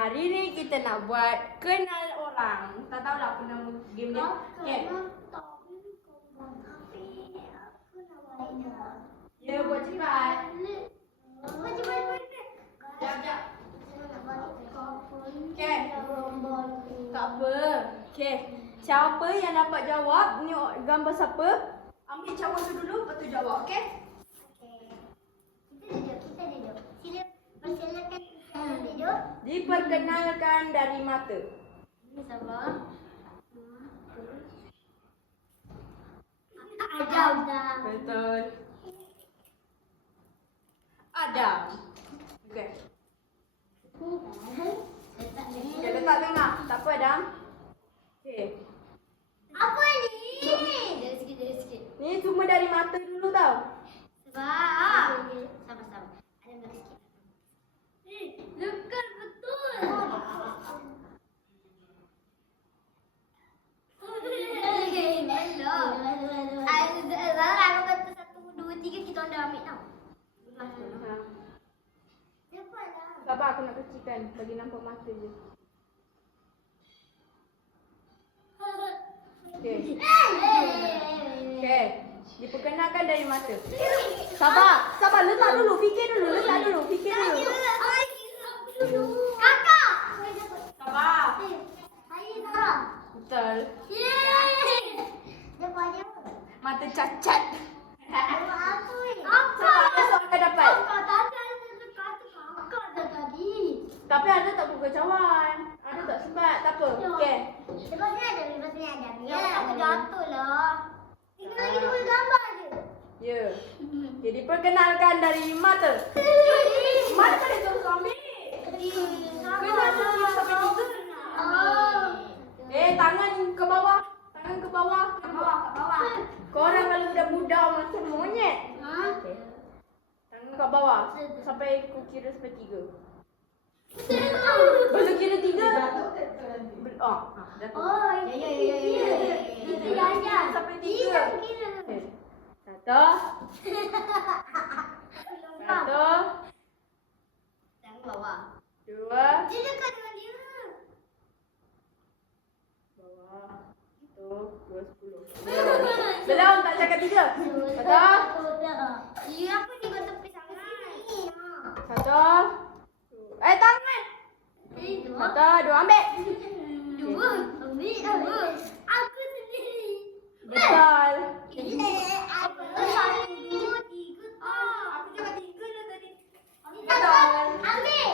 hari ni kita nak buat kenal orang. Tak tahu lah apa nama game ni. Okay. Ya, buat cepat. Sekejap. Okay. Tak apa. Okay. Siapa yang dapat jawab, ni gambar siapa? Ambil cawan tu dulu, lepas tu jawab. Okay? Kita duduk. Sila persilakan duduk. Diperkenalkan dari mata. Sabar. Adam. Betul. Adam. Okay. Okay, letak tengah. Tak apa, Adam. Okay. Apa ni? Dari sikit. Ni semua dari mata dulu tau. Sabar. Sabar. Ada lagi sikit. Bukan betul. Zara, aku kata 1, 2, 3 kita orang dah ambil tau. Siapa dah? Sabar, aku nak kecilkan. Bagi nampak mata je. Okay. Okay. Diperkenalkan dari mata. Sabar. Letak dulu. Fikir dulu. Kakak. Sabar. Saya Zara. Betul. Dia banyak. Mata cacat. Apa ni? Sabar, besok akan dapat. Kakak dah tadi. Tapi ada tak buka cawan. Ada tak sempat. Tak apa. Okay. Lepas ni ada. Ya, aku jatuh lah. Tinggal lagi 2 gambar je. Ya. Okay, diperkenalkan dari mata. Mana tadi suruh ambil? Kena cuci sampai 3. Tangan ke bawah. Ke bawah. Korang kalau budak-budak macam monyet. Okay. Tangan kat bawah. Sampai aku kira sampai 3. Belum kira 3. Jatuh. Oh, ya. Itu aja. Sampai 3. Okay. 1. Tangan bawah. 2. Dia dekat dengan dia. Bawah. 1, 2, 10. Belum, tak cakap 3. 1. Ya, apa ni kau tepi sangat? 1. Tangan. 1, 2, ambil. 2. Ambil. Aku sendiri. Betul. Apa? 1, 2, 3. Aku cakap 3 dah tadi. Betul. Ambil.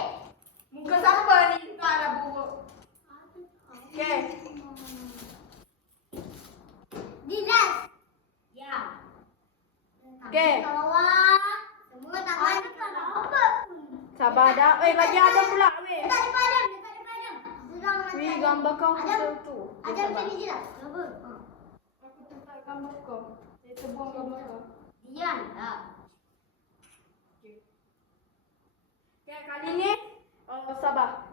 Muka siapa ni? Tak ada buruk. Okay. Dilas. Ya. Okay. Bawah. Semua tangan dekat apa? Sabar dah. Bagi Adam pula. Tak ada padam. Wih, gambar kau betul tu. Ada macam ni je lah. Apa? Aku letak gambar kau. Saya terbuang gambar kau. Diam lah. Okay, kali ni. Sabar.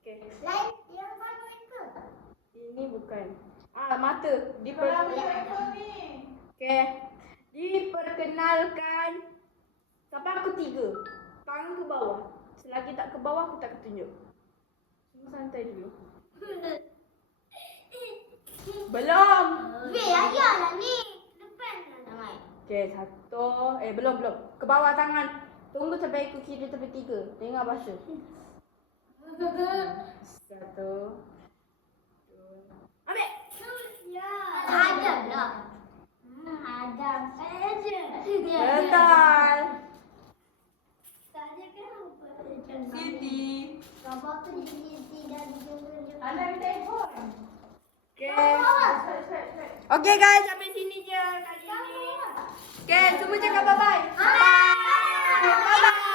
Okay. Lain yang mana itu? Ini bukan. Mata. Okay. Diperkenalkan. Sampai aku 3. Tangan ke bawah. Selagi tak ke bawah, aku tak tunjuk. Semua santai dulu. Belum. Ayah ni. Depan lah. Okay, 1. Belum. Ke bawah tangan. Tunggu sampai aku kira sampai 3. Tengok bahasa. 1, 2. Ambil. Adam lah. Adam saja. Betul. Saja kan apa? Siti. Gambar tu di sini dan di sini. Anda minta telefon. Okay guys, sampai sini je kali ni. Okay, semua cakap bye-bye. Bye. Bye-bye.